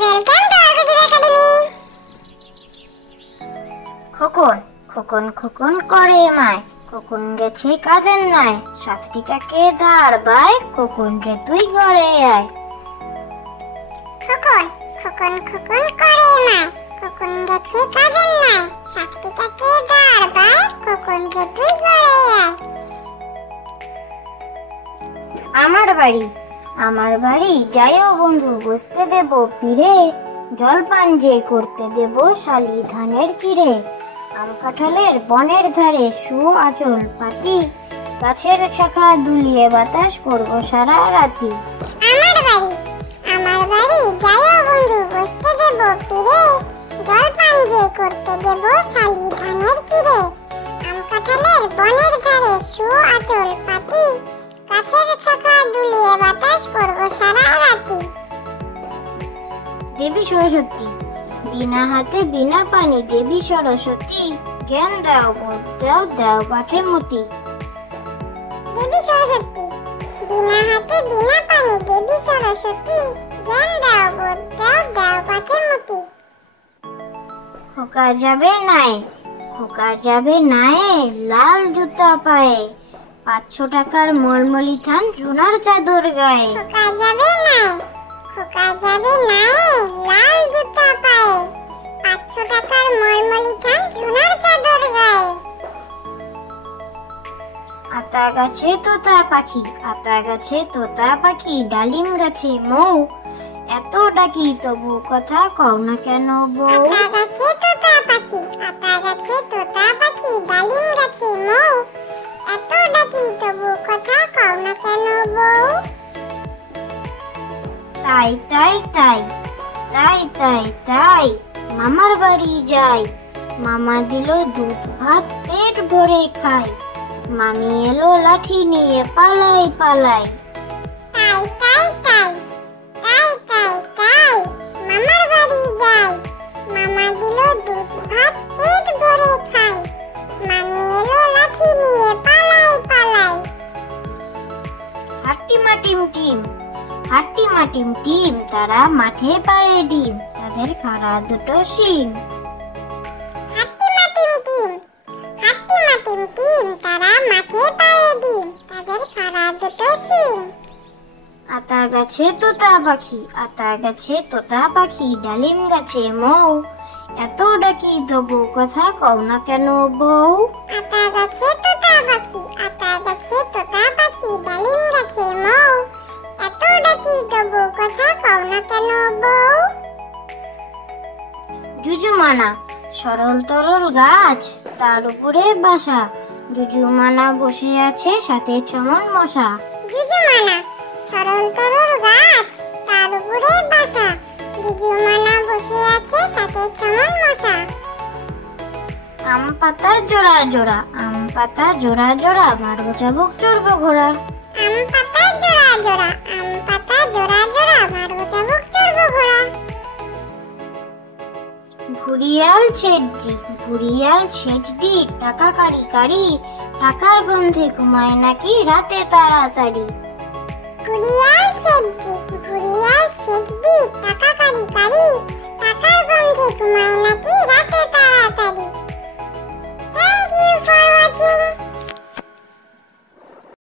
Welcome to Argodev Academy. Khokon Khokon Khokon করে মায়, খোকন গেছে কাদের নাই, সাতটি কাকে দাঁড় বাই, খোকন রে তুই ঘরে আয়। খোকন খোকন খোকন করে মায়, খোকন গেছে কাদের নাই, সাতটি কাকে দাঁড় বাই, খোকন রে তুই ঘরে আয়। আমার বাড়ি যাইও বন্ধু, বসতে দেব পীরে, জলপান যে করতে দেব শালি ধানের চিড়ে। আম কাঁঠালের বনের ধারে শুও আঁচল পাতি, গাছের শাখা দুলিয়ে বাতাস করব সারা রাতি। আমার বাড়ি যাইও বন্ধু, বসতে দেব পীরে, জলপান যে করতে দেব শালি ধানের চিড়ে। আম কাঁঠালের বনের ধারে শুও আঁচল পাতি, গাছের শাখা দুলিয়ে বাতাস করব সারা রাতি। দেবী সরস্বতী বিনা হাতে বিনা পানি, দেবী সরস্বতী জ্ঞান দাও বোধ দাও, দাও পাঠে মতি। দেবী সরস্বতী বিনা হাতে বিনা পানি, দেবী সরস্বতী জ্ঞান দাও বোধ দাও, দাও পাঠে মতি। খোকা যাবে নাই লাল জুতা পায়ে, 500 টাকার মলমলি থান সোনার চাদর গায়ে। খোকা যাবে নাই লাল জুতা পায়ে, 500 টাকার মলমলি থান সোনার চাদর গায়ে। আতা গাছে তোতা পাখি, ডালিম গাছে মৌ, এত ডাকি তবু কথা কও না কেন বউ। আতা গাছে তোতা পাখি, ডালিম গাছে মৌ, এত ডাকি তবু কথা কও না কেন বউ। তাই মামার বাড়ি যাই, মামা দিল দুধ ভাত পেট ভরে খাই, মামি এলো লাঠি নিয়ে পালাই। তাই মামার বাড়ি যাই, মামা দিল দুধ ভাত পেট ভরে খাই, মামি এলো লাঠি নিয়ে পালাই। হাট্টিমা টিম, তারা মাঠে পাড়ে ডিম, তাদের খাড়া দুটো শিং। হাট্টিমা টিম, তারা মাঠে পাড়ে ডিম, তাদের খাড়া দুটো শিং। আতা গাছে তোতা পাখি, ডালিম গাছে মৌ, এত ডাকি তবু কথা কও না কেন বউ। আতা গাছে তোতা পাখি, ডালিম গাছে মৌ, এত ডাকি তবু কথা কও না কেন বউ। জুজুমানা সরল তরল গাছ, তার উপরে বাসা, জুজুমানা বসে আছে সাথে চমন মশা। জুজুমানা সরল তরল গাছ, তার উপরে বাসা, জুজুমানা বসে আছে সাথে চমন মশা। আম পাতা জোড়া জোড়া, মারবো চাবুক চড়বো ঘোড়া। আম পাতা জোড়া জোড়া, মারবো চাবুক চড়বো ঘোড়া। ঘুরিয়াল ছেচডি, টাকা কারি, টাকার গন্ধে ঘুমায় নাকি রাতে তাড়াতাড়ি। ঘুরিয়াল ছেচডি, টাকা কারি, টাকার গন্ধে ঘুমায় নাকি রাতে তাড়াতাড়ি। Thank you for watching.